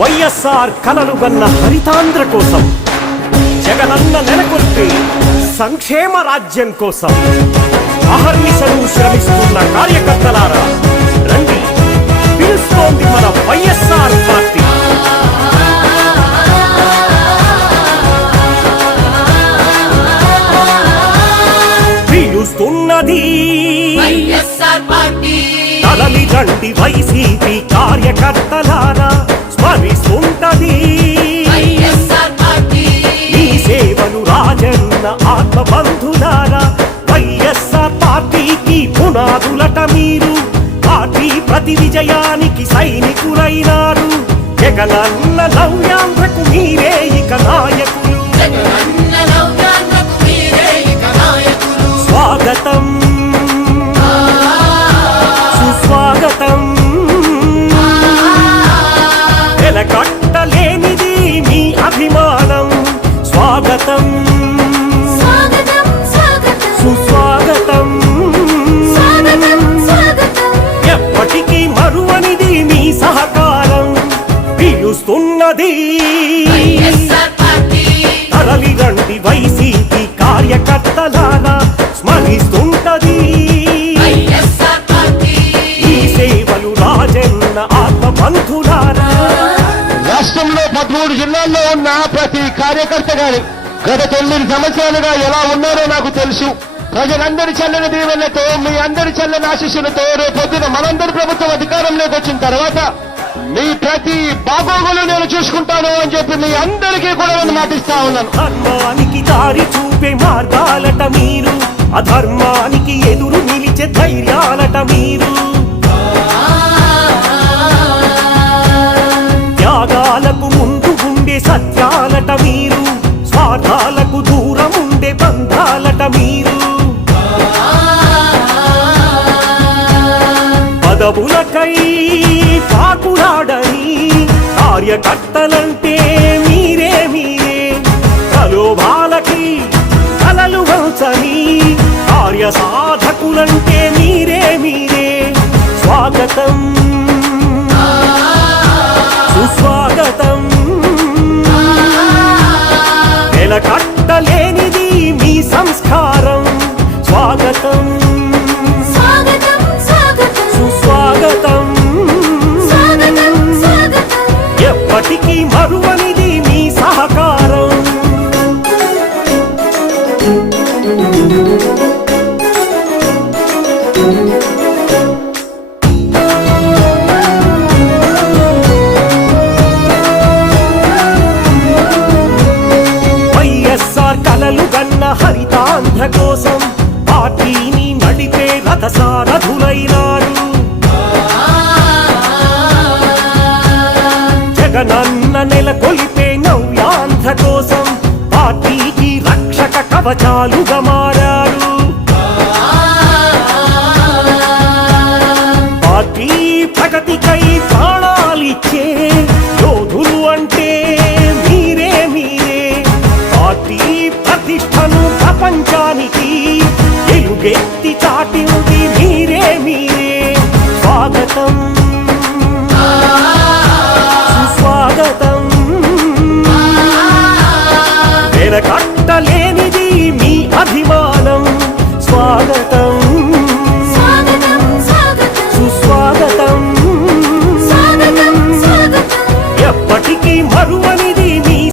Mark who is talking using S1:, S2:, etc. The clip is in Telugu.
S1: వైఎస్ఆర్ కలలు గన్న హరితాంధ్ర కోసం జగనన్న నెలకొల్పే సంక్షేమ రాజ్యం కోసం అహర్నిశలు శ్రమిస్తున్న కార్యకర్తలారా రండి. పిలుస్తోంది మన వైఎస్ఆర్ పార్టీ. పిలుస్తున్నది కదలి రండి వైసీపీ కార్యకర్తలారా స్మరిస్తుంటది ఈ సేవలు రాజన్న ఆత్మబంధులారా వైఎస్ఆర్ పార్టీకి పునాదులట మీరు. పార్టీ ప్రతి విజయానికి సైనికులైనారు. జగనన్న నవ్యాంధ్రకు మీరే ఇక నాయకులు. స్వాగతం
S2: పార్టీ.
S1: తరలి రండి వైసీపీ కార్యకర్తలారా స్మరిస్తుంటది. ఈ సేవలు రాజన్న ఆత్మబంధులారా.
S3: రాష్ట్రంలో పదమూడు జిల్లాల్లో ఉన్న ప్రతి కార్యకర్త గాని గత తొమ్మిది సంవత్సరాలుగా ఎలా ఉన్నారో నాకు తెలుసు. ప్రజలందరి చల్లని దీవెనలతో మీ అందరి చల్లని ఆశీస్సులతో రేపొద్దున మనందరి ప్రభుత్వం అధికారంలోకి వచ్చిన తర్వాత మీ ప్రతి బాగోగులు నేను చూసుకుంటాను అని చెప్పి మీ అందరికీ కూడా నేను మాటిస్తా ఉన్నాను.
S1: ధర్మానికి దారి చూపే మార్గాలట మీరు. అధర్మానికి ఎదురు నిలిచే ధైర్యాలట మీరు. త్యాగాలకు ముందు ఉండే సత్యాలట మీరు. స్వార్థాలకు దూరం ఉండే బంధాలట మీరు. పదవులకై కట్టలంటే మీరే మీరే. ప్రలోభాలకి కలలు వంచని కార్య సాధకులంటే మీరే మీరే. స్వాగతం. సుస్వాగతం.
S4: నెల
S1: కట్ట మరువనిది మీ సహకారం. వైఎస్ఆర్ కలలు గన్న హరితాంధ్ర కోసం పార్టీని నడిపే రథసారథులైనారు కవచాలుగా మారారు పార్టీ ప్రగతికై ప్రాణాలిచ్చే యోధులు అంటే మీరే మీరే. పార్టీ ప్రతిష్టను ప్రపంచానికి ఎలుగెత్తి చాటింది మీరే మీరే. స్వాగతం. స్వాగతం కట్టలే ಅಭಿಮಾನ